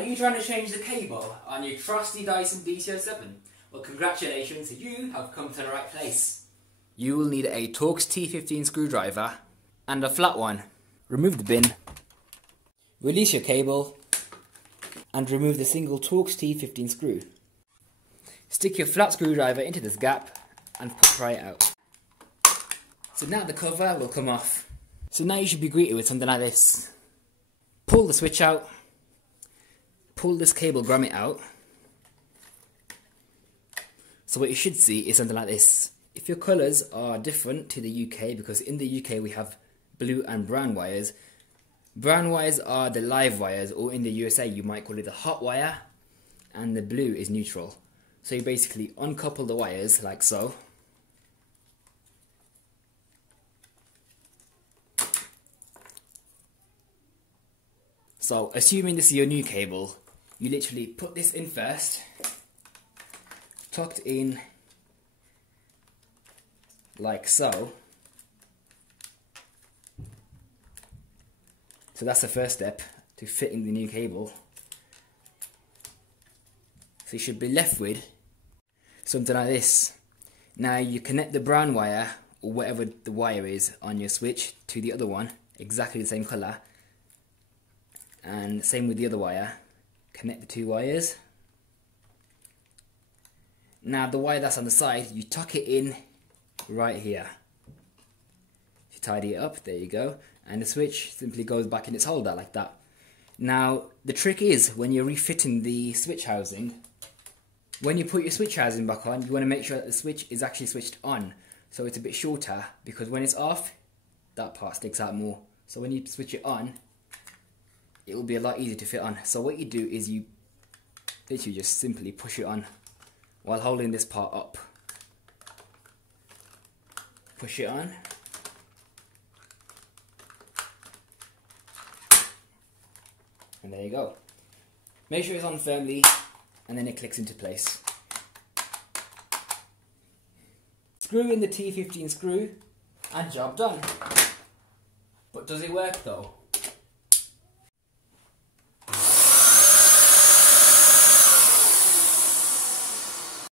Are you trying to change the cable on your trusty Dyson DC07? Well, congratulations, you have come to the right place. You will need a Torx T15 screwdriver and a flat one. Remove the bin, release your cable, and remove the single Torx T15 screw. Stick your flat screwdriver into this gap and pry it out. So now the cover will come off. So now you should be greeted with something like this. Pull the switch out, pull this cable grommet out. So what you should see is something like this. If your colours are different to the UK, because in the UK we have blue and brown wires. Brown wires are the live wires, or in the USA you might call it the hot wire, and the blue is neutral. So you basically uncouple the wires like so. So assuming this is your new cable, you literally put this in first, tucked in like so. So that's the first step to fitting the new cable. So you should be left with something like this. Now you connect the brown wire, or whatever the wire is on your switch, to the other one, exactly the same colour. And same with the other wire. Connect the two wires. Now the wire that's on the side, you tuck it in right here. You tidy it up, there you go. And the switch simply goes back in its holder like that. Now the trick is, when you're refitting the switch housing, when you put your switch housing back on, you want to make sure that the switch is actually switched on. So it's a bit shorter, because when it's off, that part sticks out more. So when you switch it on, it will be a lot easier to fit on. So what you do is you literally just simply push it on while holding this part up. Push it on. And there you go. Make sure it's on firmly, and then it clicks into place. Screw in the T15 screw, and job done. But does it work though?